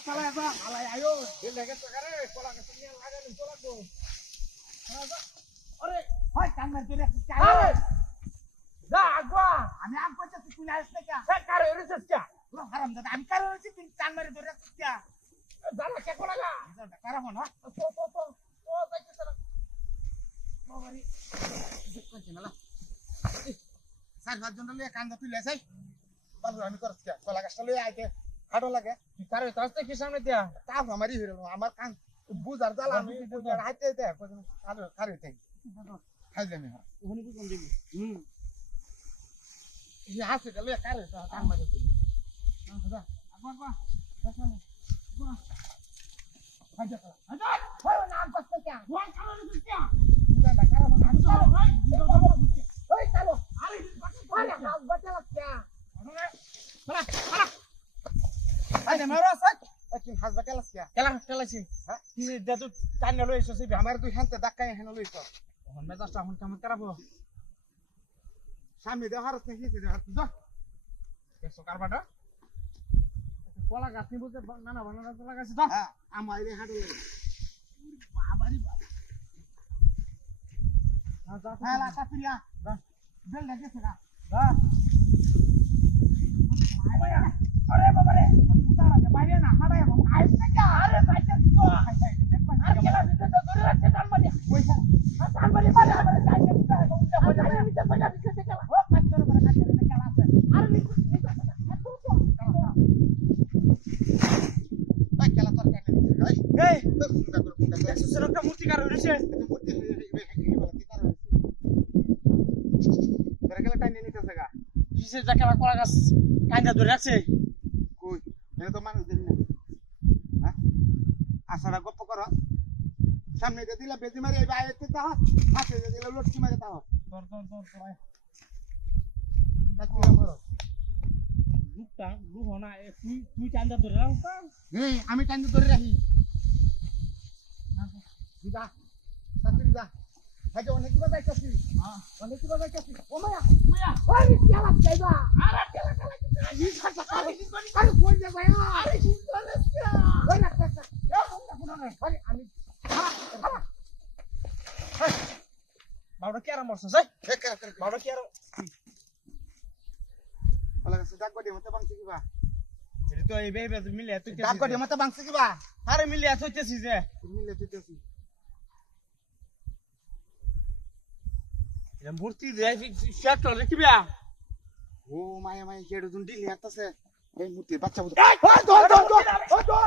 salah ba alay ayo dile ke tagare pola ke niya lagan pola ko ore hoy kanmar dire are da agwa আমি আগwa তে তুই না আসতে কা হে কারে রিসেস কা পুরো হারাম দাদা আমি কারে রিসেস তুই কানমার ধরে কা জানা কে কোলাগা কারা হন তো বাইতে চলা বাবারি দেখতে না সার ভাত জন লয়ে কান্দা তুই লেছাই বাবু আমি করছ কা কলা গাছটা লয়ে আইতে হাড়ো লাগে কারে তাস্তে কি সামনে দিয়া কাপ আমারই হইলো আমার কান বুজার জ্বালা আমি বুজার হাইতে দে কারে কারে তাই খাই দেমি ওখানে কি কোন দিবি ये हाथ से चलो कर काम मारे तो हां दादा agua dasar agua aja hoy नाम पत्ते क्या हुआ करो रे क्या इधर डकार में हम चलो होय चलो अरे हाथ बचा क्या चला चला अरे मारो सच लेकिन हाथ बचा क्या चला छी हां किसे दे तू कान लो एसो से हमारे तू हंते धक्का हेन लो इसो हम में दसटा हम काम करबो সামনে দেখার আছে কি দেখার যা কেসো কারবাটা পোলা গাছ নি বলতে না বানানা পোলা গাছ তো হ্যাঁ আমাইলে হাঁটু লাগে বাবারি বাবা হ্যাঁ লাটা প্রিয়া বেল লাগে সেটা হ্যাঁ আরে বাবা রে উতারা কে বাইরে না হাড়ায় বাবা আইছ না কি আরে যাইতে দিতো আর কেলা দিতে তো ধরে রাখতে তার মানে পয়সা তার মানে বারে আরে যাইতে দিতে হবে আরে নিতে পয়সা দিতে কেলা ও কাচ্চর করে কাচ্চর না কেলা আছে আরে নিতে ভাই কেলা তোর কাটে দিতে ভাই এই দেখছ একটা মূর্তি কার হইছে মূর্তি কি কার হইছে তোরা কেলা টাইনে নিতে জায়গা কিসের জায়গা কলা গাছ কাইন্দা ধরে রাখছে কই এটা তো মানুষ দেখি না হ্যাঁ আসারা গপ্প করো সামনে দিয়ে দিলা বেজি মারি আইবা আইতে তা হাতে দিয়ে দিলা লটকি মারি তা তোর কাচ্চি করো দুটা লুহনা তুই টাইন্দা ধরে রাখ এই আমি টাইন্দা ধরে রাখি দিদা সাথে দিদা আজকে অনেক কিবা যাইতাছি হ্যাঁ অনেক কিবা যাইতাছি ও মায়া ওই কেলা যাইবা আরে কেলা ই খাতা আরে কই যা ভাই আরে শিখলে ওই না কাকা এ কোন না আরে আমি বাবুটা কি আর মরছ যাই এ কাকা বাবুটা কি আর ওলা ডাক গডি মতে বাংছি কিবা এটি তো এই বেবে মিলে তুই ডাক গডি মতে বাংছি কিবা আরে মিলে হইতেছি যে মিলে হইতেছি এর মূর্তি দেই শট রাখবিয়া ও মায়া মায়া কেড়ে দুন দিলি আতাছে এই মূর্তি বাচ্চা বুঝ ওই দর